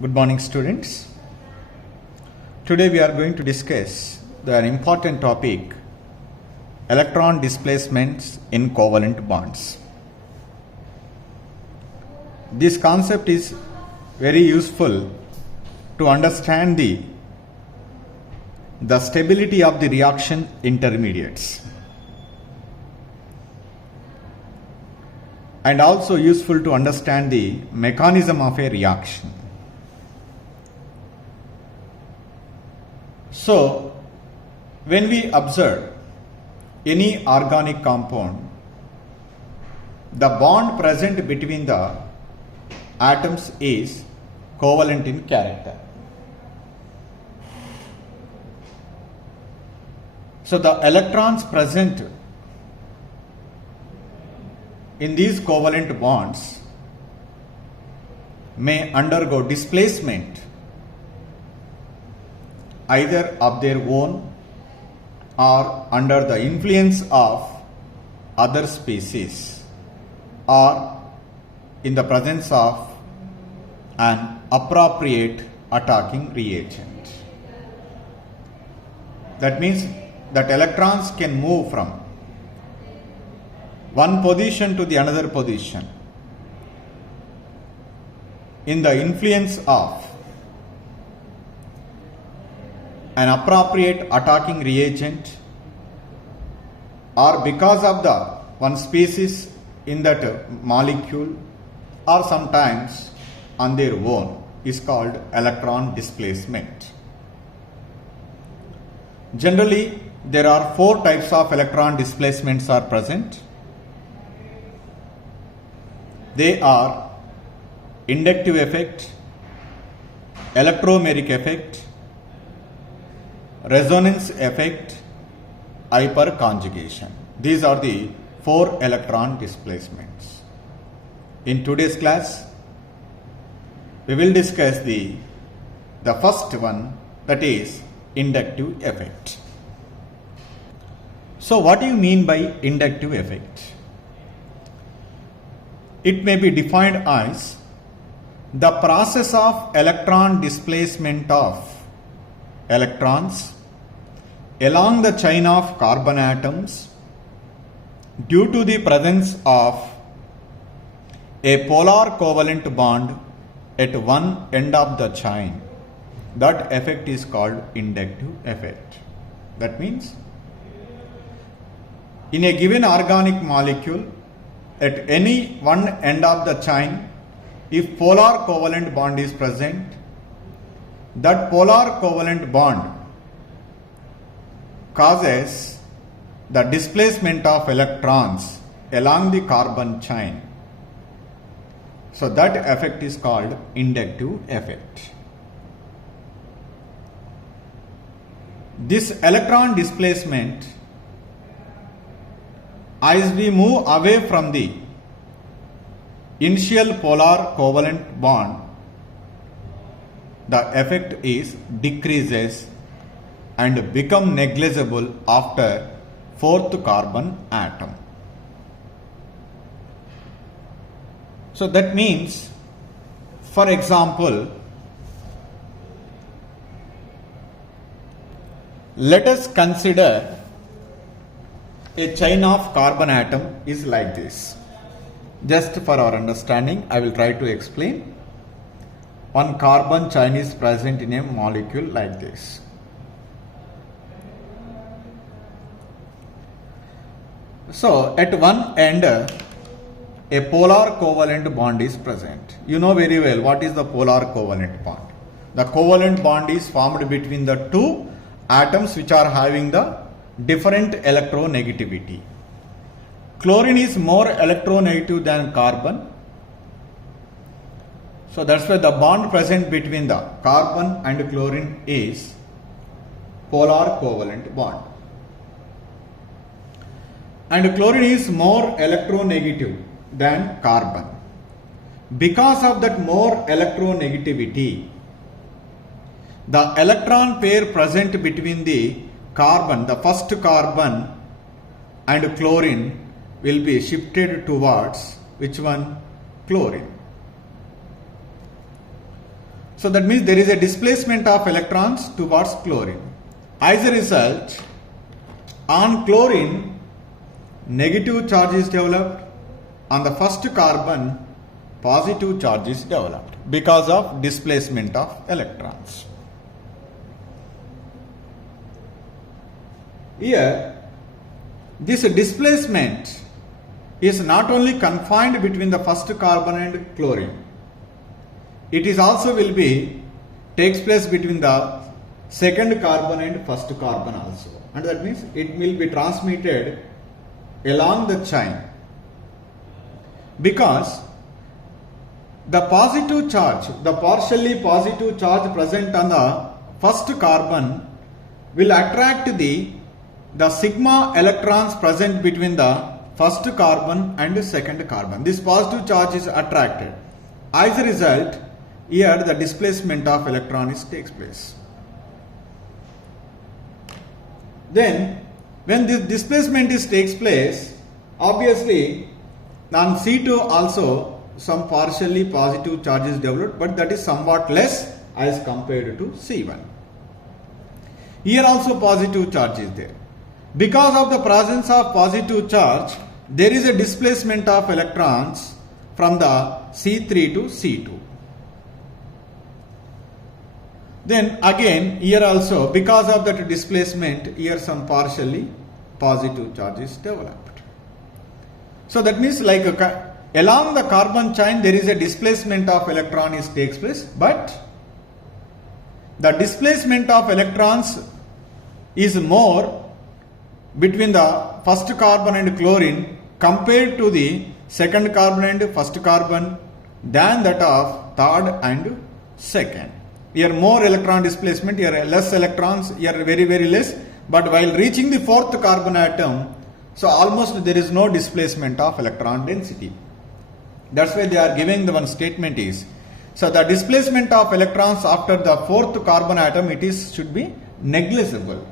Good morning, students. Today we are going to discuss the important topic, electron displacements in covalent bonds. This concept is very useful to understand the stability of the reaction intermediates, and also useful to understand the mechanism of a reaction. So, when we observe any organic compound, the bond present between the atoms is covalent in character. So, the electrons present in these covalent bonds may undergo displacement either of their own or under the influence of other species or in the presence of an appropriate attacking reagent. That means that electrons can move from one position to the another position in the influence of an appropriate attacking reagent, or because of the one species in that molecule, or sometimes on their own, is called electron displacement. Generally, there are four types of electron displacements are present. They are inductive effect, electromeric effect, resonance effect, hyperconjugation. These are the four electron displacements. In today's class, we will discuss the first one, that is inductive effect. So, what do you mean by inductive effect? It may be defined as the process of electron displacement of electrons along the chain of carbon atoms due to the presence of a polar covalent bond at one end of the chain. That effect is called inductive effect. That means in a given organic molecule, at any one end of the chain, if polar covalent bond is present, that polar covalent bond causes the displacement of electrons along the carbon chain. So that effect is called inductive effect. This electron displacement, as we move away from the initial polar covalent bond, the effect is decreases and become negligible after fourth carbon atom. So that means, for example, let us consider a chain of carbon atom is like this. Just for our understanding, I will try to explain. One carbon chain is present in a molecule like this. So, at one end, a polar covalent bond is present. You know very well what is the polar covalent bond. The covalent bond is formed between the two atoms which are having the different electronegativity. Chlorine is more electronegative than carbon. So that's why the bond present between the carbon and chlorine is polar covalent bond. And chlorine is more electronegative than carbon. Because of that more electronegativity, the electron pair present between the carbon, the first carbon and chlorine will be shifted towards which one? Chlorine. So that means there is a displacement of electrons towards chlorine. As a result, on chlorine, negative charge is developed. On the first carbon, positive charge is developed because of displacement of electrons. Here, this displacement is not only confined between the first carbon and chlorine. It is also will be takes place between the second carbon and first carbon also. And that means it will be transmitted along the chain. Because the positive charge, the partially positive charge present on the first carbon will attract the sigma electrons present between the first carbon and the second carbon. This positive charge is attracted. As a result, here the displacement of electrons takes place. Then, when this displacement takes place, obviously on C2 also some partially positive charge is developed, but that is somewhat less as compared to C1. Here also positive charge is there. Because of the presence of positive charge, there is a displacement of electrons from the C3 to C2. Then again, here also, because of that displacement, here some partially positive charge is developed. So that means like along the carbon chain, there is a displacement of electrons takes place, but the displacement of electrons is more between the first carbon and chlorine compared to the second carbon and first carbon than that of third and second. Here more electron displacement, here less electrons, here very less, but while reaching the fourth carbon atom, so almost there is no displacement of electron density. That's why they are giving the one statement is, so the displacement of electrons after the fourth carbon atom, should be negligible.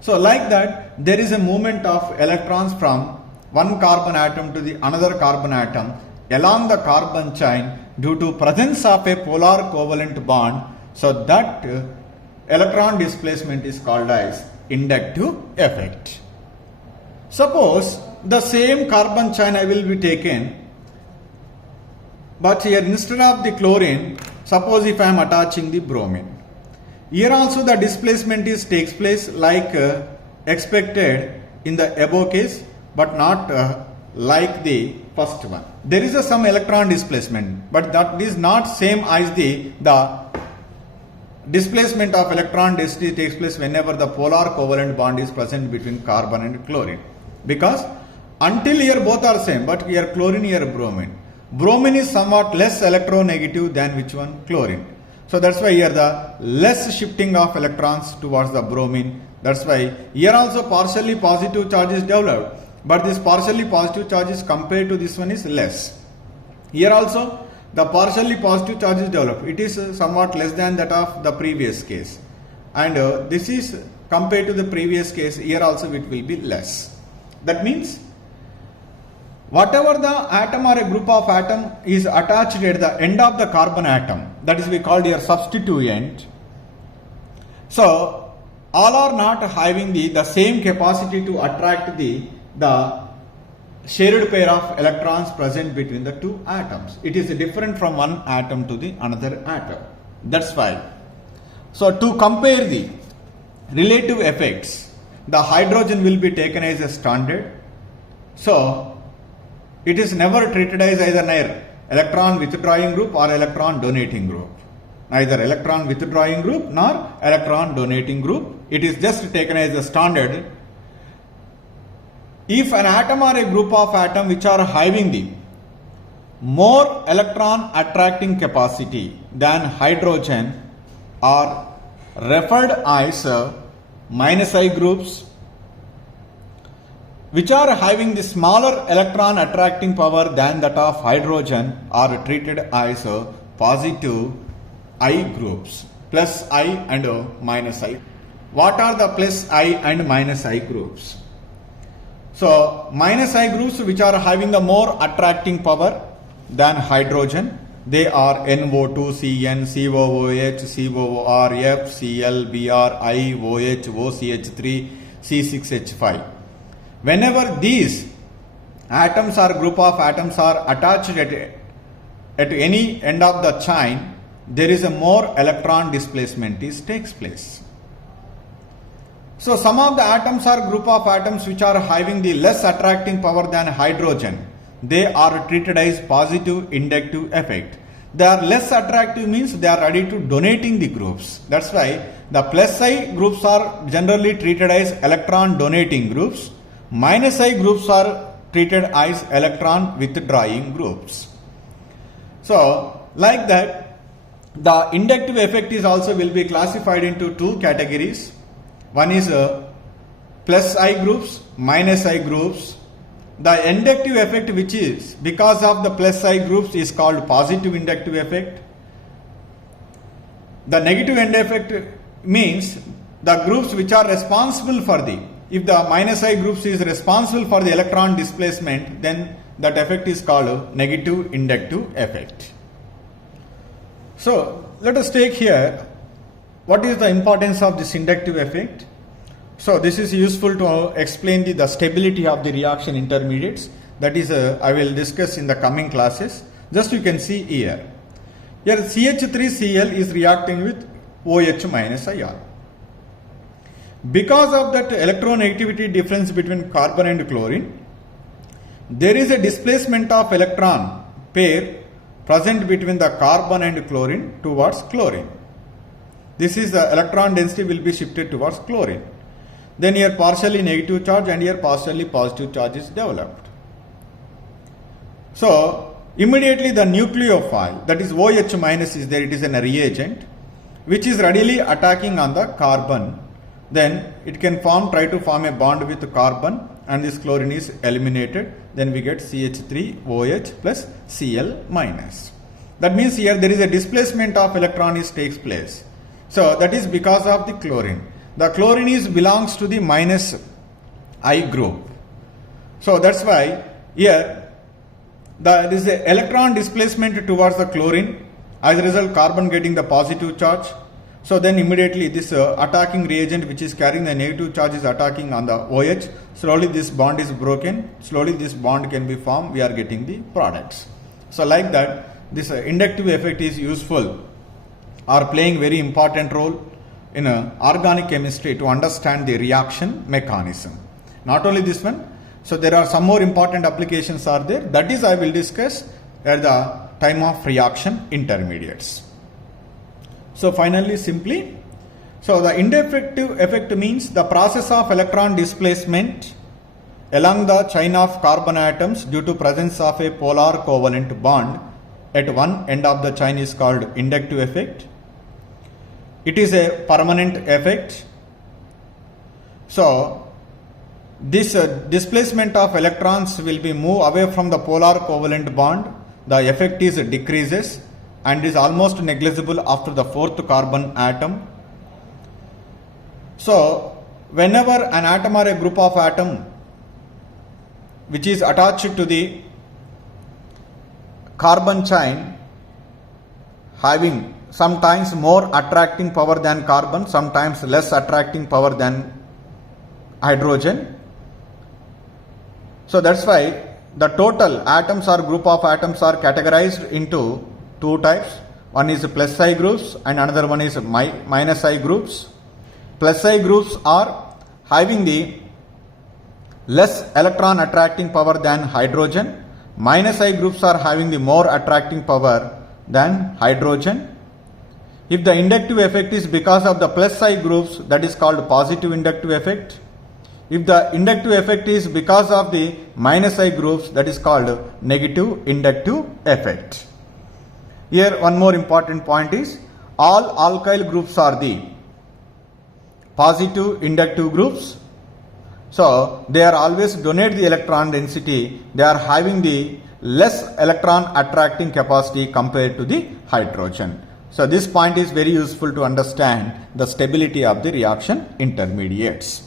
So like that, there is a movement of electrons from one carbon atom to the another carbon atom along the carbon chain due to presence of a polar covalent bond. So that electron displacement is called as inductive effect. Suppose the same carbon chain I will be taken, but here instead of the chlorine, suppose if I am attaching the bromine. Here also the displacement takes place like expected in the above case, but not like the first one. There is some electron displacement, but that is not same as the displacement of electron density takes place whenever the polar covalent bond is present between carbon and chlorine. Because until here both are same, but here chlorine, here bromine. Bromine is somewhat less electronegative than which one? Chlorine. So that's why here the less shifting of electrons towards the bromine. That's why here also partially positive charge is developed, but this partially positive charge is compared to this one is less. Here also the partially positive charge is developed. It is somewhat less than that of the previous case, and this is compared to the previous case. Here also it will be less. That means whatever the atom or a group of atom is attached at the end of the carbon atom, that is we called here substituent. So all are not having the same capacity to attract the shared pair of electrons present between the two atoms. It is different from one atom to the another atom. That's why. So to compare the relative effects, the hydrogen will be taken as a standard. So it is never treated as either an electron withdrawing group or electron donating group. Neither electron withdrawing group nor electron donating group. It is just taken as a standard. If an atom or a group of atoms which are having the more electron attracting capacity than hydrogen are referred as minus I groups, which are having the smaller electron attracting power than that of hydrogen are treated as positive I groups, plus I and minus I. What are the plus I and minus I groups? So minus I groups which are having the more attracting power than hydrogen, They are NO2, CN, COOH, COOR, F, Cl, Br, I, OH, OCH3, C6H5. Whenever these atoms or group of atoms are attached at any end of the chain, there is a more electron displacement takes place. So some of the atoms are group of atoms which are having the less attracting power than hydrogen. They are treated as positive inductive effect. They are less attractive means they are ready to donating the groups. That's why the plus I groups are generally treated as electron donating groups. Minus I groups are treated as electron withdrawing groups. So like that, the inductive effect is also will be classified into two categories. One is plus I groups, minus I groups. The inductive effect which is because of the plus I groups is called positive inductive effect. The negative end effect means the groups which are responsible for if the minus I groups is responsible for the electron displacement, then that effect is called negative inductive effect. So let us take here what is the importance of this inductive effect. So this is useful to explain the stability of the reaction intermediates. That is I will discuss in the coming classes. Just you can see here. Here CH3Cl is reacting with OH minus Ion. Because of that electronegativity difference between carbon and chlorine, there is a displacement of electron pair present between the carbon and chlorine towards chlorine. This is the electron density will be shifted towards chlorine. Then here partially negative charge and here partially positive charge is developed. So immediately the nucleophile, that is OH minus is there, it is a reagent which is readily attacking on the carbon. Then it can try to form a bond with the carbon, and this chlorine is eliminated. Then we get CH3OH plus Cl minus. That means here there is a displacement of electron takes place. So that is because of the chlorine. The chlorine belongs to the minus I group. So that's why here there is a electron displacement towards the chlorine. As a result, carbon getting the positive charge. So then immediately this attacking reagent which is carrying the negative charge is attacking on the OH. Slowly this bond is broken. Slowly this bond can be formed. We are getting the products. So like that, this inductive effect is useful or playing very important role in organic chemistry to understand the reaction mechanism. Not only this one, so there are some more important applications are there. That is I will discuss at the time of reaction intermediates. So finally simply, so the inductive effect means the process of electron displacement along the chain of carbon atoms due to presence of a polar covalent bond at one end of the chain is called inductive effect. It is a permanent effect. So this displacement of electrons will be moved away from the polar covalent bond. The effect is decreases and is almost negligible after the fourth carbon atom. So whenever an atom or a group of atom which is attached to the carbon chain having sometimes more attracting power than carbon, sometimes less attracting power than hydrogen. So that's why the total atoms or group of atoms are categorized into two types. One is plus I groups and another one is minus I groups. Plus I groups are having the less electron attracting power than hydrogen. Minus I groups are having the more attracting power than hydrogen. If the inductive effect is because of the plus I groups, that is called positive inductive effect. If the inductive effect is because of the minus I groups, that is called negative inductive effect. Here one more important point is all alkyl groups are the positive inductive groups. So they are always donate the electron density. They are having the less electron attracting capacity compared to the hydrogen. So this point is very useful to understand the stability of the reaction intermediates.